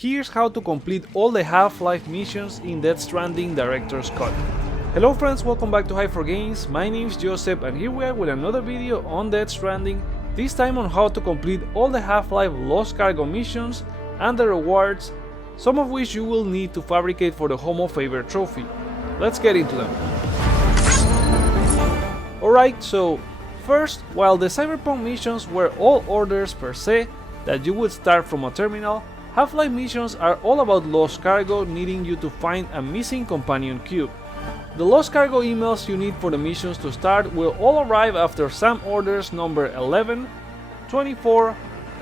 Here's how to complete all the Half-Life missions in Death Stranding Director's Cut. Hello friends, welcome back to Hyper Games. My name is Joseph and here we are with another video on Death Stranding, this time on how to complete all the Half-Life Lost Cargo missions and the rewards, some of which you will need to fabricate for the Homo Faber trophy. Let's get into them. Alright, so first, while the Cyberpunk missions were all orders per se, that you would start from a terminal, Half-Life missions are all about lost cargo needing you to find a missing companion cube. The lost cargo emails you need for the missions to start will all arrive after SAM orders number 11, 24,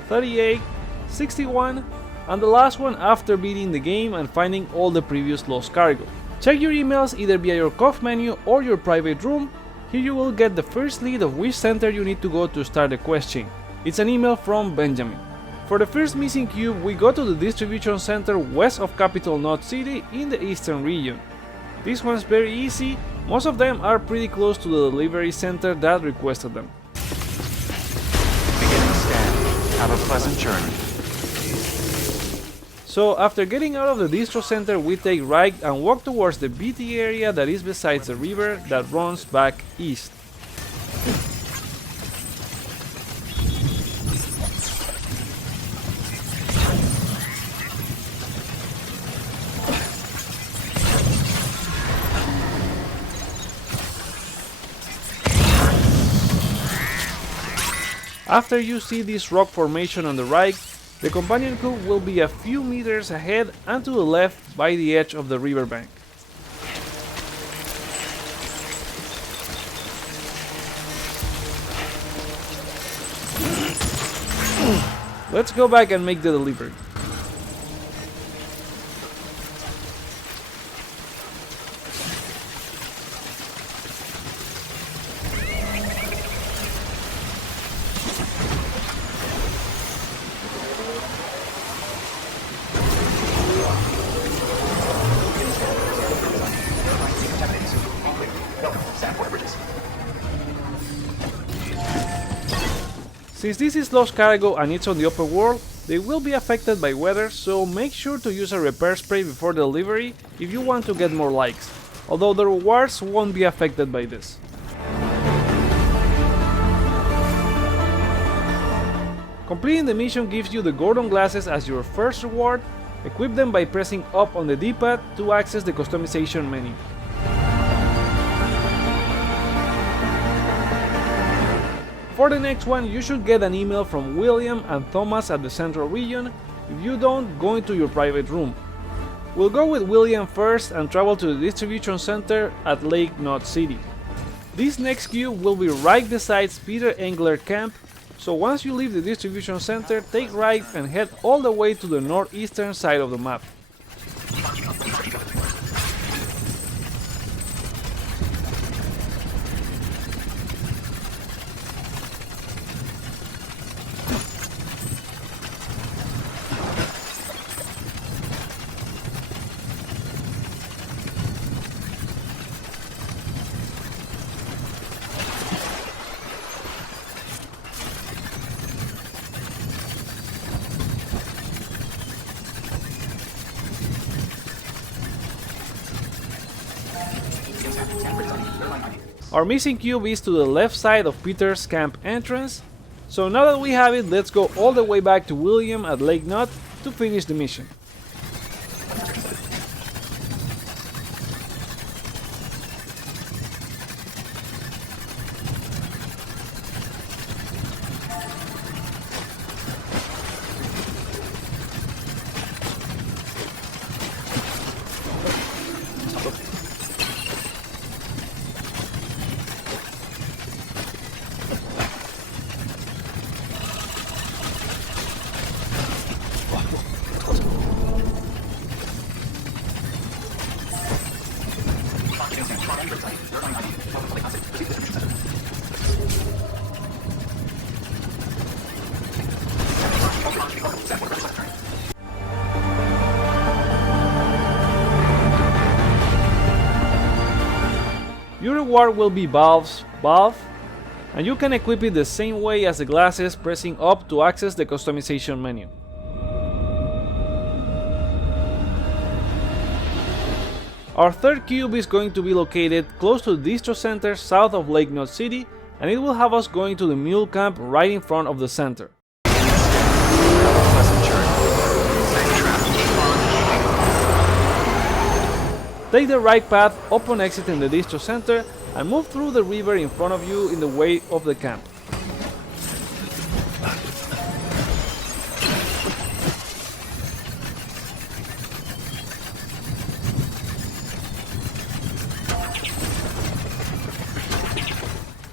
38, 61, and the last one after beating the game and finding all the previous lost cargo. Check your emails either via your COF menu or your private room. Here you will get the first lead of which center you need to go to start the quest chain. It's an email from Benjamin. For the first missing cube, we go to the distribution center west of Capital Knot City in the eastern region. This one's very easy, most of them are pretty close to the delivery center that requested them. Beginning scan. Have a pleasant journey. So after getting out of the distro center, we take right and walk towards the BT area that is beside the river that runs back east. After you see this rock formation on the right, the companion cube will be a few meters ahead and to the left by the edge of the riverbank. Let's go back and make the delivery. Since this is lost cargo and it's on the open world, they will be affected by weather, so make sure to use a repair spray before the delivery if you want to get more likes, although the rewards won't be affected by this. Completing the mission gives you the Gordon glasses as your first reward. Equip them by pressing up on the D-pad to access the customization menu. For the next one, you should get an email from William and Thomas at the Central Region. If you don't, go into your private room. We'll go with William first and travel to the distribution center at Lake Knot City. This next cube will be right beside Peter Engler Camp, so once you leave the distribution center, take right and head all the way to the northeastern side of the map. Our missing cube is to the left side of Peter's camp entrance, so now that we have it, let's go all the way back to William at Lake Knot to finish the mission. Your reward will be Valve, and you can equip it the same way as the glasses, pressing up to access the customization menu. Our third cube is going to be located close to the distro center south of Lake Knot City, and it will have us going to the mule camp right in front of the center. Pleasant journey. Safe travels. Keep on keeping. Take the right path upon exiting the distro center and move through the river in front of you in the way of the camp.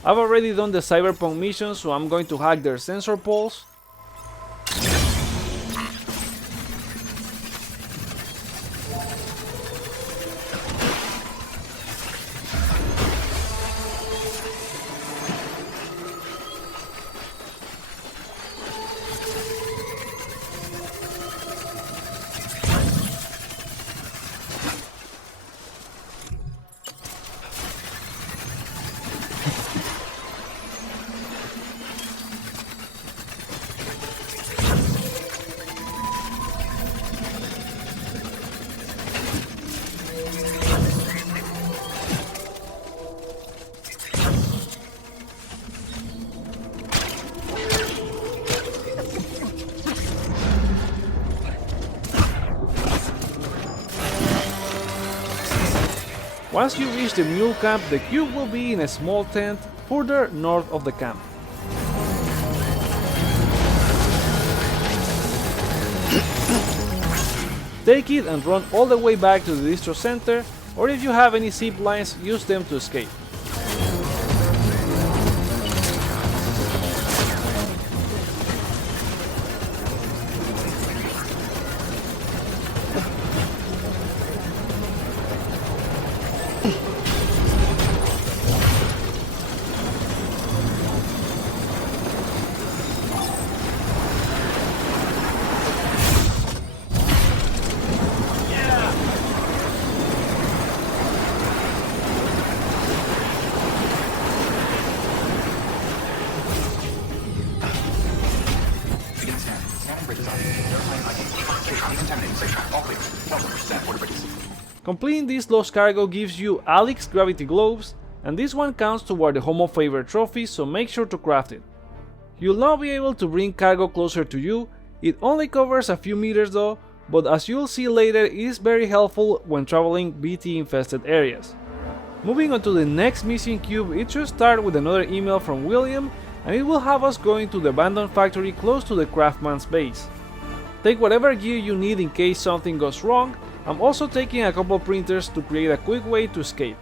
I've already done the Cyberpunk mission, so I'm going to hack their sensor poles. Once you reach the mule camp, the cube will be in a small tent further north of the camp. Take it and run all the way back to the distro center, or if you have any zip lines, use them to escape. Completing this lost cargo gives you Alex gravity globes, and this one counts toward the Homo Favor trophy, so make sure to craft it. You'll now be able to bring cargo closer to you. It only covers a few meters though, but as you'll see later, it is very helpful when traveling BT infested areas. Moving on to the next missing cube, it should start with another email from William, and it will have us going to the abandoned factory close to the Craftman's base. Take whatever gear you need in case something goes wrong. I'm also taking a couple printers to create a quick way to escape.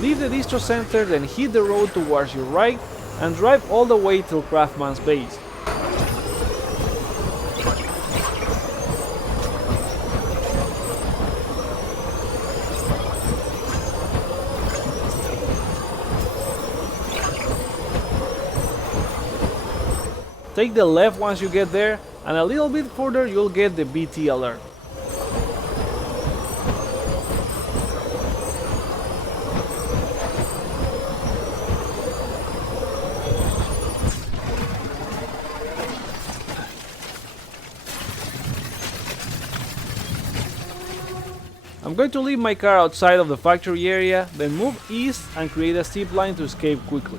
Leave the distro center, then hit the road towards your right and drive all the way till Craftman's base. Take the left once you get there, and a little bit further you'll get the BT alert. I'm going to leave my car outside of the factory area, then move east and create a zip line to escape quickly.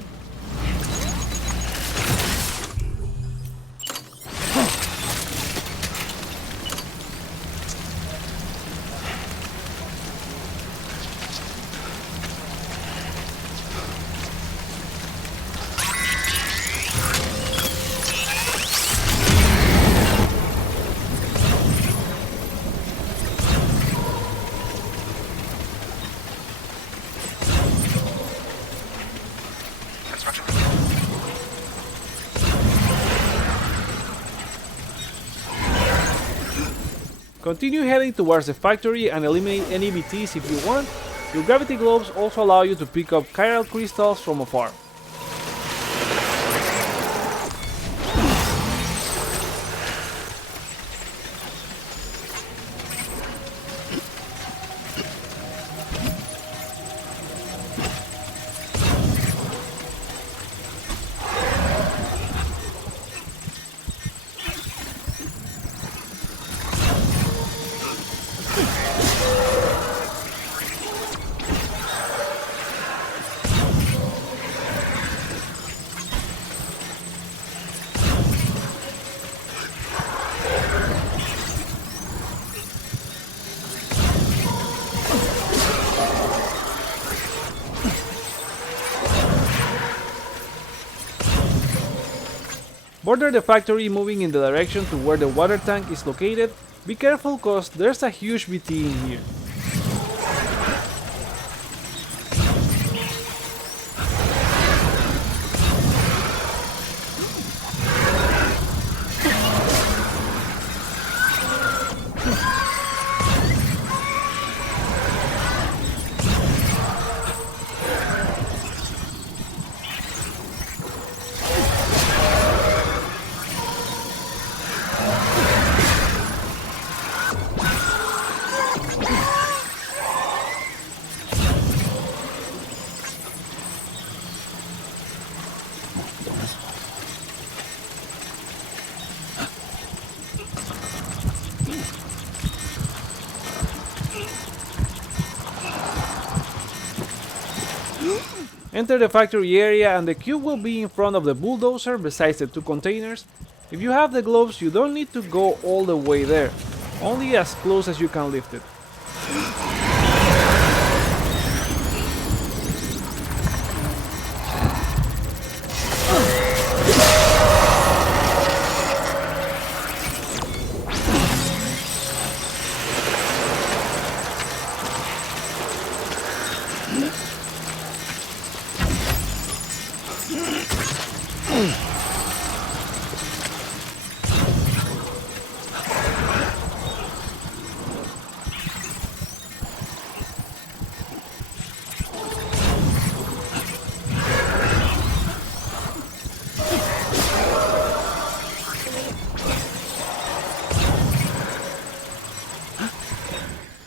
Continue heading towards the factory and eliminate any BTs if you want. Your gravity globes also allow you to pick up chiral crystals from afar. Further the factory moving in the direction to where the water tank is located, be careful cause there's a huge BT in here. Enter the factory area and the cube will be in front of the bulldozer besides the 2 containers. If you have the gloves, you don't need to go all the way there, only as close as you can lift it.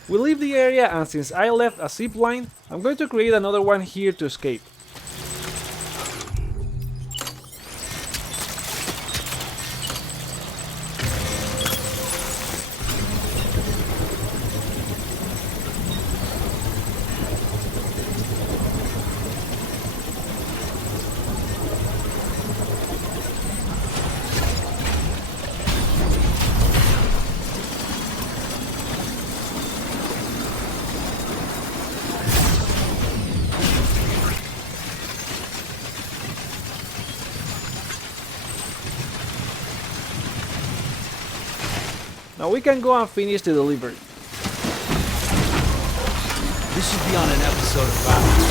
We leave the area, and since I left a zip line, I'm going to create another one here to escape. Now we can go and finish the delivery. This should be on an episode of Violence.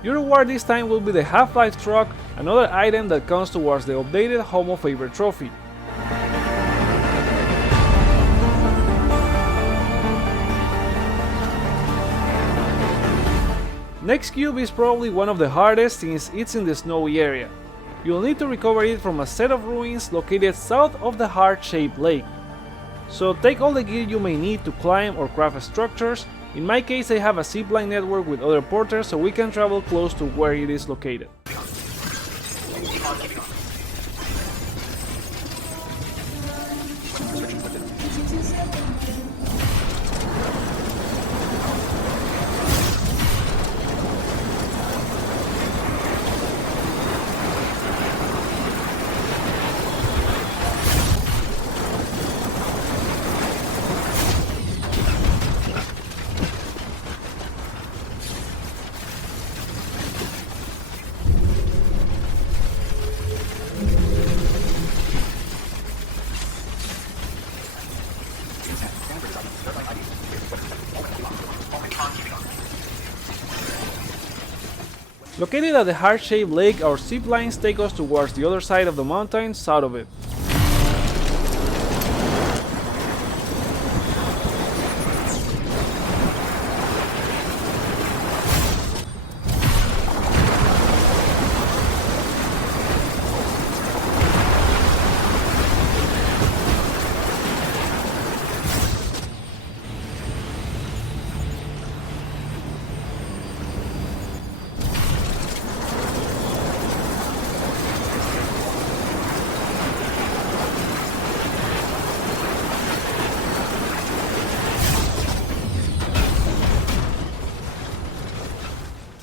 Your reward this time will be the Half-Life truck, another item that comes towards the updated Home of Favor trophy. Next cube is probably one of the hardest since it's in the snowy area. You'll need to recover it from a set of ruins located south of the heart-shaped lake. So take all the gear you may need to climb or craft structures. In my case, I have a zipline network with other porters so we can travel close to where it is located. Located at the heart-shaped lake, our zip lines take us towards the other side of the mountain, south of it.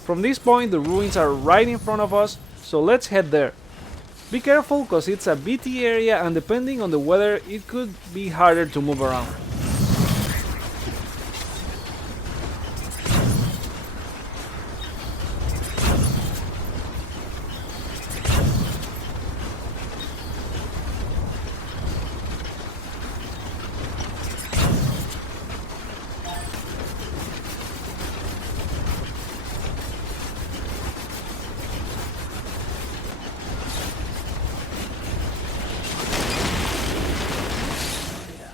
From this point the ruins are right in front of us, so let's head there. Be careful cause it's a BT area and depending on the weather it could be harder to move around.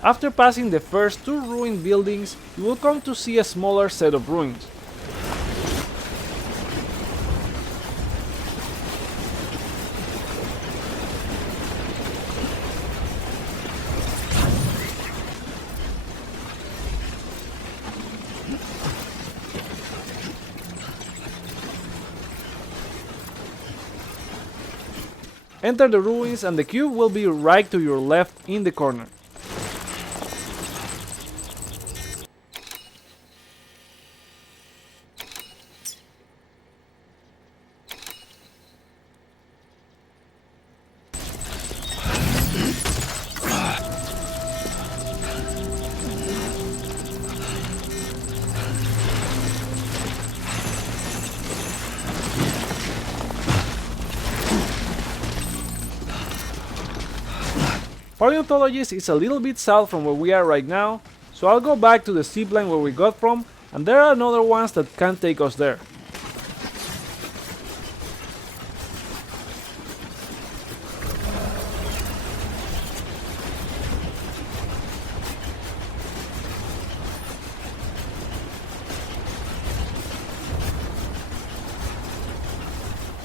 After passing the first two ruined buildings, you will come to see a smaller set of ruins. Enter the ruins and the cube will be right to your left in the corner. Paleontologist is a little bit south from where we are right now, so I'll go back to the zipline where we got from, and there are another ones that can't take us there.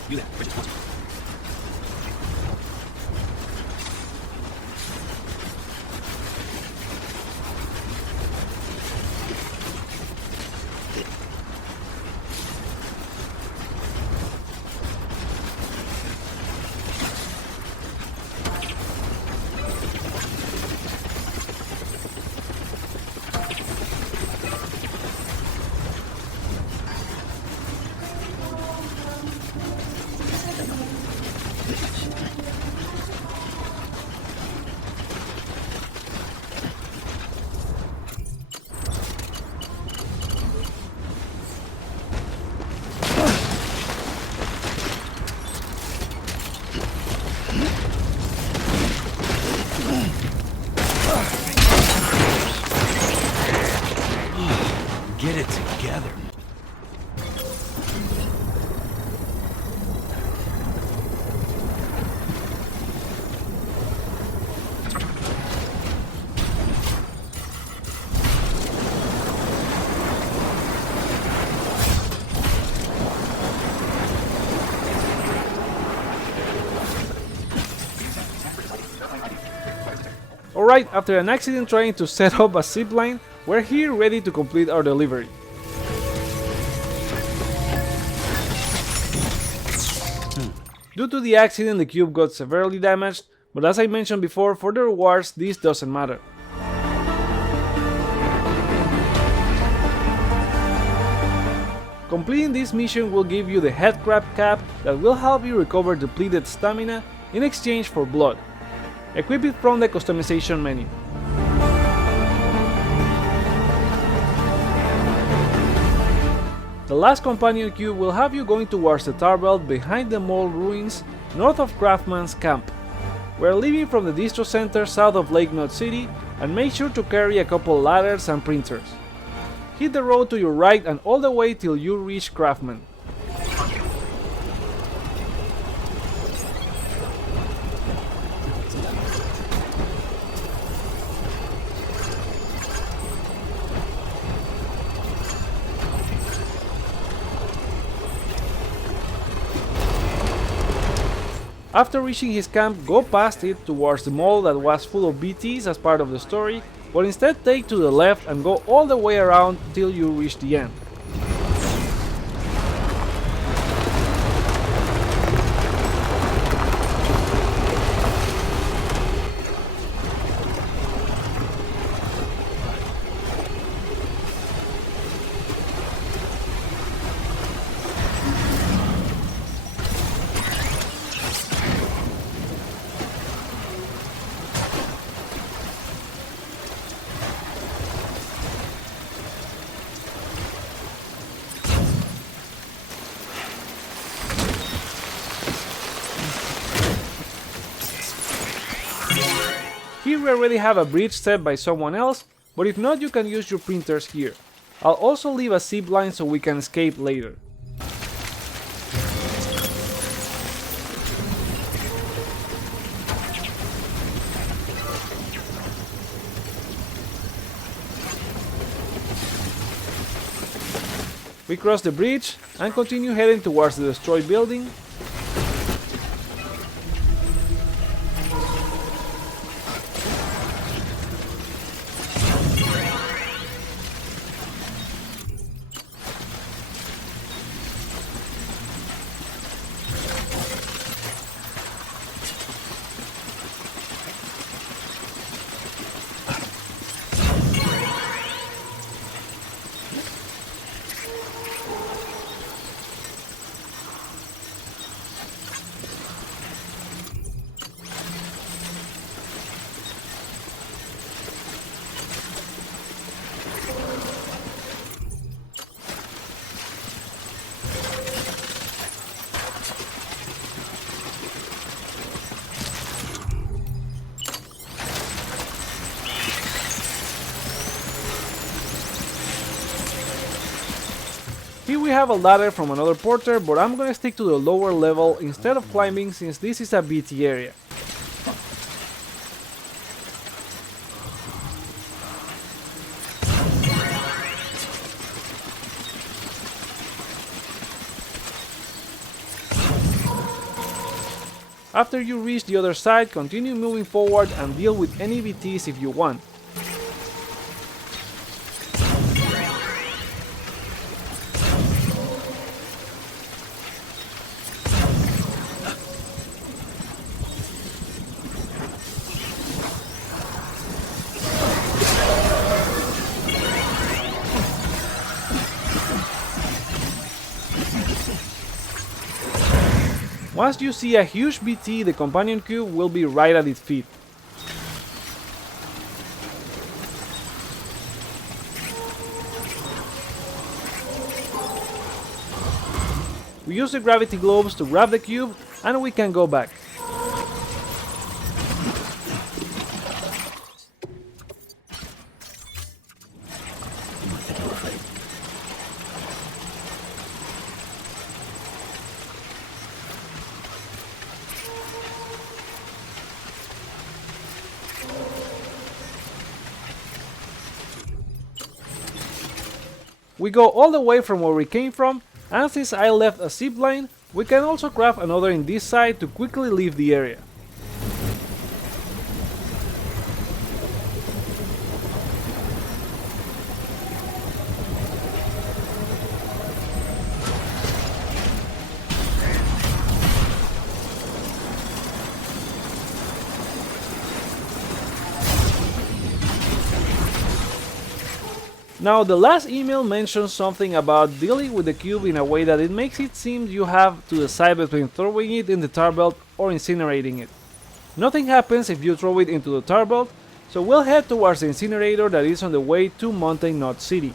You there, Richard. Get it together. Alright, after an accident trying to set up a zipline, we're here ready to complete our delivery. Due to the accident, the cube got severely damaged, but as I mentioned before, for the rewards this doesn't matter. Completing this mission will give you the headcrab cap that will help you recover depleted stamina in exchange for blood. Equip it from the customization menu. The last companion cube will have you going towards the tar belt behind the mall ruins north of Craftman's camp. We're leaving from the distro center south of Lake Knot City and make sure to carry a couple ladders and printers. Hit the road to your right and all the way till you reach Craftman. After reaching his camp, go past it towards the mall that was full of BTs as part of the story, but instead take to the left and go all the way around till you reach the end. we already have a bridge set by someone else, but if not, you can use your printers here. I'll also leave a zip line so we can escape later. We cross the bridge and continue heading towards the destroyed building. Here we have a ladder from another porter, but I'm gonna stick to the lower level instead of climbing since this is a BT area. After you reach the other side, continue moving forward and deal with any BTs if you want. Once you see a huge BT, the companion cube will be right at its feet. We use the gravity globes to grab the cube and we can go back. We go all the way from where we came from, and since I left a zip line, we can also craft another in this side to quickly leave the area. Now, the last email mentions something about dealing with the cube in a way that it makes it seem you have to decide between throwing it in the tar belt or incinerating it. Nothing happens if you throw it into the tar belt, so we'll head towards the incinerator that is on the way to Mountain Knot City.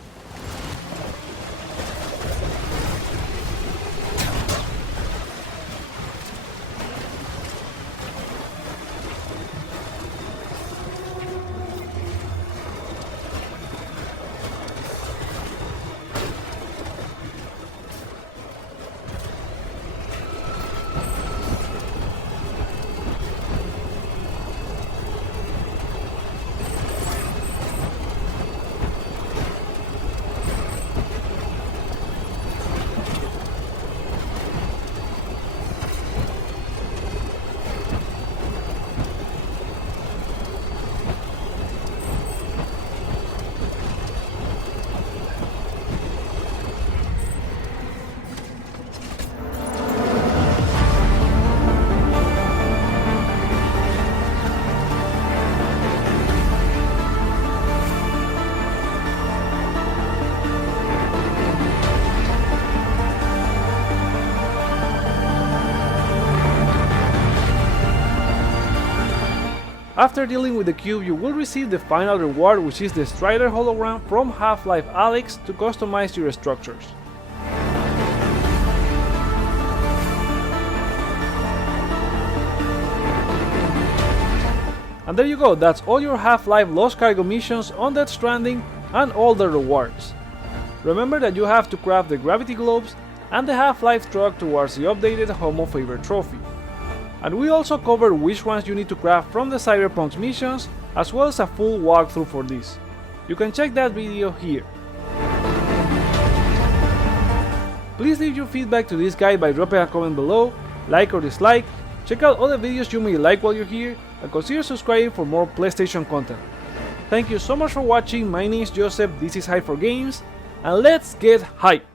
After dealing with the cube, you will receive the final reward, which is the Strider hologram from Half-Life Alyx to customize your structures. And there you go, that's all your Half-Life Lost Cargo missions on Death Stranding and all the rewards. Remember that you have to craft the gravity globes and the Half-Life truck towards the updated Homo Favor trophy. And we also covered which ones you need to craft from the Cyberpunk's missions, as well as a full walkthrough for this. You can check that video here. Please leave your feedback to this guide by dropping a comment below, like or dislike, check out other videos you may like while you're here, and consider subscribing for more PlayStation content. Thank you so much for watching, my name is Joseph, this is Hype for Games, and let's get hype!